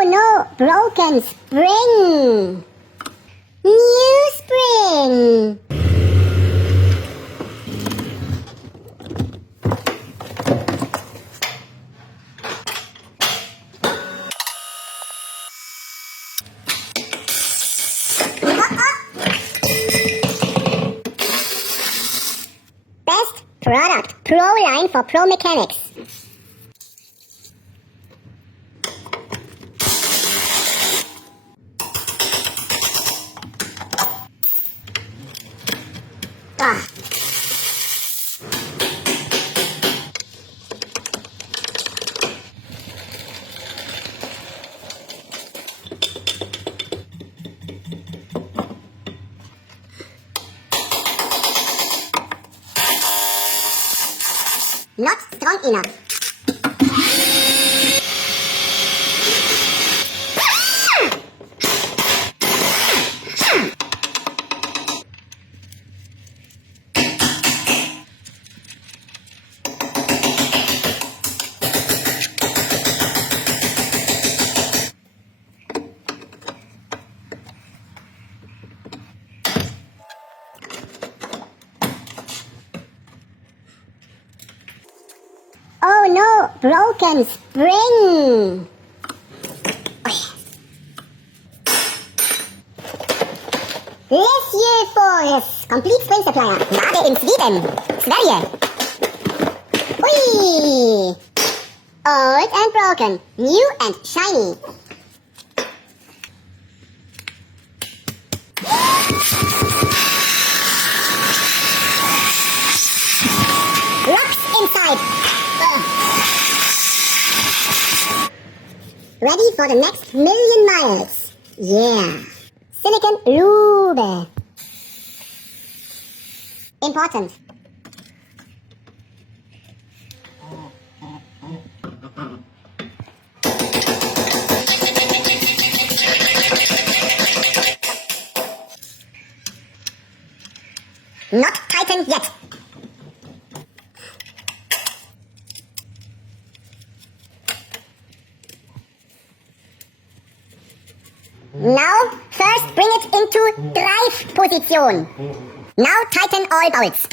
Oh no, broken spring. New spring. Best product, Pro line for Pro Mechanics. Ah. Not strong enough. Oh no, broken spring. Lesje Forest, complete spring supplier. Made in Sweden, Sverige. Ui! Old and broken, new and shiny. Rocks inside. Ready for the next million miles. Yeah. Silicon Rube. Important. Not tightened yet. Now, first bring it into drive position. Now tighten all bolts.